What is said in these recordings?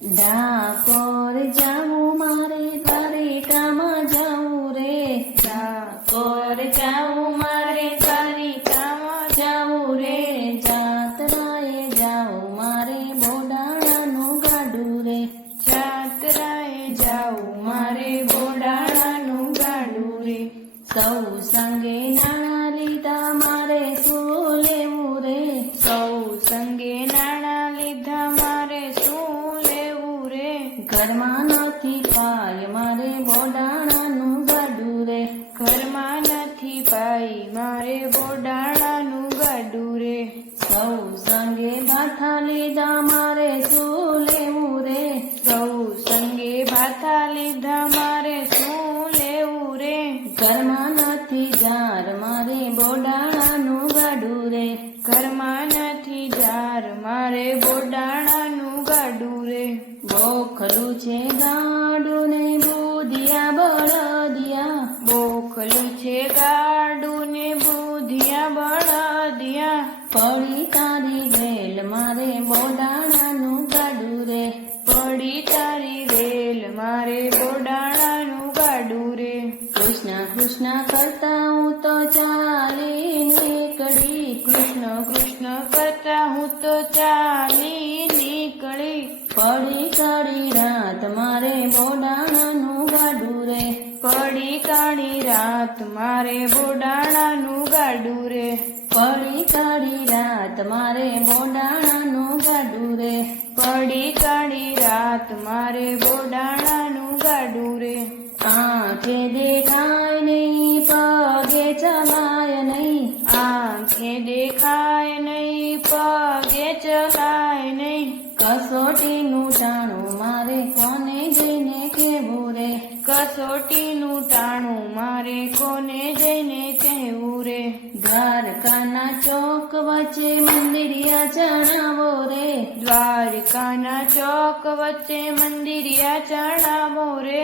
ડાકોર જાવું મારે દ્વારિકામાં જાવું રે, ડાકોર જાવું મારે દ્વારિકામાં જાવું રે, જાત્રાએ જાવું મારે બોડાણાનું ગાડું રે, જાત્રાએ જાવું મારે બોડાણાનું ગાડું રે, સૌ સંગે નાણાં લીધા મારે શું લેવું રે, સૌ સંગે નાણાં લીધા મારે શું લેવું રે, ઘરમાં નથી પાય મારે બોડાણાનું ગાડું રે, ઘરમાં નથી પાય મારે બોડાણાનું ગાડું રે, સૌ સંગે ભાથા લીધા મારે શું લેવું રે, સૌ સંગે ભાથા લીધા મારે શું લેવું રે, ઘરમાં નથી જાર મારે બોડાણાનું ગાડું રે, ઘરમાં નથી જાર મારે બોડાણાનું ગાડું રે, બોખલું છે ગાડું ને બુધિયા બળદિયા, બોખલું છે ગાડું ને બુધિયા બળદિયા, પડી તારી વેલ મારે બોડાણાનું ગાડું રે, પડી તારી વેલ મારે બોડાણાનું ગાડું રે, કૃષ્ણ કૃષ્ણ કરતા હું તો ચાલી નીકળી, કૃષ્ણ કૃષ્ણ કરતા હું તો ચાલી નીકળી, પડી કાળી રાત મારે બોડાણાનું ગાડું રે, પડી કાળી રાત મારે બોડાણાનું ગાડું રે, પડી કાળી રાત મારે બોડાણાનું ગાડું રે, પડી કાળી રાત મારે બોડાણાનું ગાડું રે, આંખે દેખાય નહીં પગે ચલાય નહીં, આંખે દેખાય નહીં પગે ચલાય નહીં, કસોટીનું ટાણું મારે કોને જઈને કહેવું રે, કસોટીનું ટાણું મારે કોને જઈને કહેવું રે, દ્વારકાના ચોક વચ્ચે મંદિરિયા ચણાવો રે, દ્વારકાના ચોક વચ્ચે મંદિરિયા ચણાવો રે,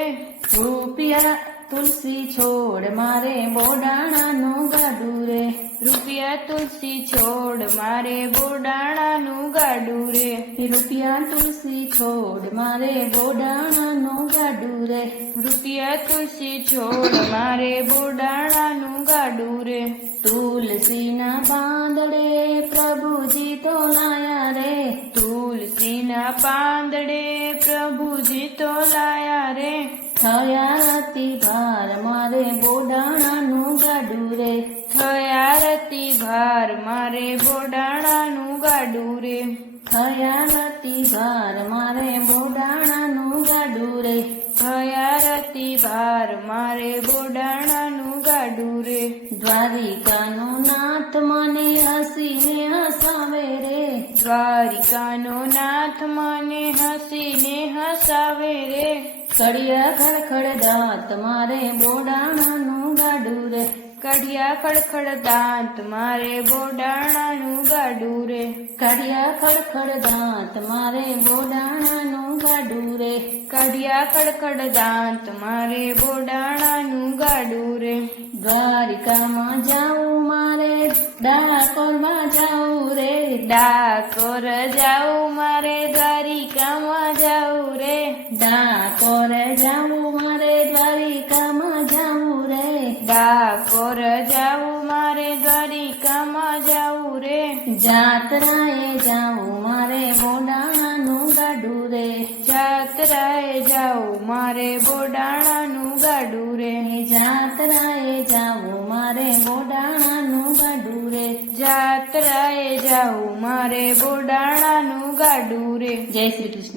રૂપિયા તુલસી છોડ મારે બોડાણાનું ગાડું રે, રૂપિયા તુલસી છોડ મારે બોડાણાનું ગાડું રે, રૂપિયા તુલસી છોડ મારે બોડાણાનું ગાડું રે, રૂપિયા તુલસી છોડ મારે બોડાણાનું ગાડું રે, તુલસીના પાંદડે પ્રભુજી તો લાયા રે, તુલસીના પાંદડે પ્રભુજી તો લાયા રે, થયા રતિ ભાર મારે બોડાણાનું ગાડું રે, થયા રતિ ભાર મારે બોડાણાનું ગાડું રે, થયા રતિ ભાર મારે બોડાણાનું ગાડું રે, થયા રતિ ભાર મારે બોડાણાનું ગાડું રે, દ્વારિકાનો નાથ મને હસીને હસાવે રે, દ્વારિકાનો નાથ મને હસીને હસાવે રે, કડિયા ખડખડ દાંત મારે બોડાણાનું ગાડું રે, કડિયા ખડખડ દાંત મારે બોડાણાનું ગાડું રે, કડિયા ખડખડ દાંત મારે બોડાણાનું ગાડું રે, કડિયા ખડખડ દાંત મારે બોડાણાનું ગાડું રે, દ્વારિકામાં જાવું મારે ડાકોરમાં જાવું રે, ડાકોર જાવું મારે દ્વારિકામાં જાવું રે, ડાકોર જાવું મારે દ્વારિકામાં જાવું રે, ડાકોર જાવું મારે દ્વારિકામાં જાવું રે, જાત્રાએ જાવું મારે બોડાણાનું ગાડું રે, જાત્રાએ જાવું મારે બોડાણાનું ગાડું રે, જાત્રાએ જાવું મારે બોડાણાનું ગાડું રે, જાત્રાએ જાવું મારે બોડાણાનું ગાડું રે. જય શ્રી કૃષ્ણ.